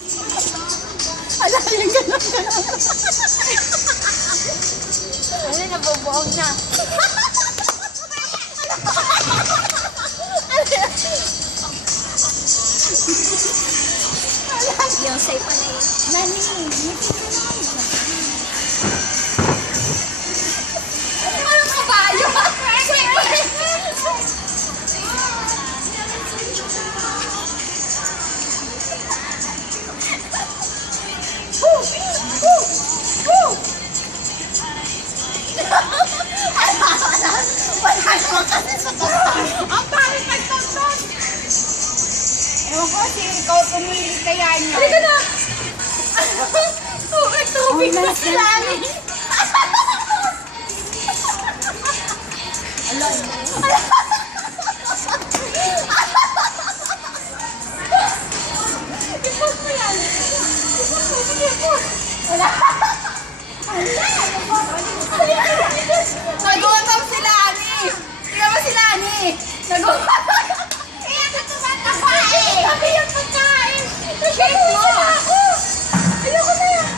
Ala, yung gano'n. Ano, nabubuong na. Yung safe pa na yun. Nani, Ano kabayo? ang pangit nagtagtag. Ewan ko, si ikaw pumili kaya niya. Halika na! Tubig na sila. Ipos mo yan. Wala. Nagutom sila, Ani! Tingnan mo sila, Ani! Nagutom! Kaya ka tumatapain. Sabi yung pagkain! Nagay mo. Ayoko na yan!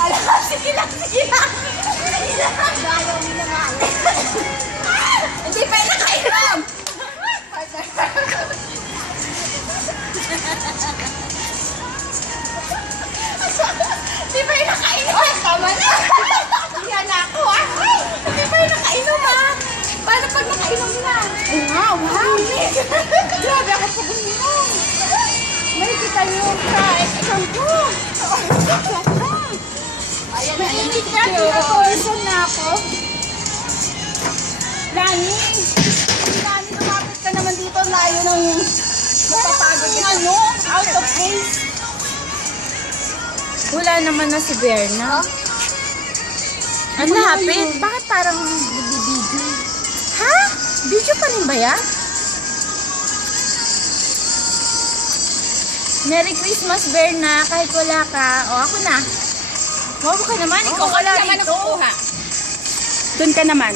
Ala, sige lang, sige lang. Sige lang. Ayaw mo naman. Hindi pa yung nakainom! Hindi pa yung nakainom! Ay, tama na! Yan ako ah. Hindi pa yung nakainom, ha? Paano pag nakainom na? Ay nga, wow. Grabe ako pag uminom. May kita yung sa exam ko. Ayan na, Mainit ka, pinatulison na ako. Lani, Lani, lumapit ka naman dito. Layo ng napapagod yung ano, out of place. Wala naman na si Berna. Ang lapit. Bakit parang video? Ha? Video pa rin ba yan? Merry Christmas, Berna. Kahit wala ka. O, ako na. Wow ka naman. Ikaw wala naman Doon ka naman.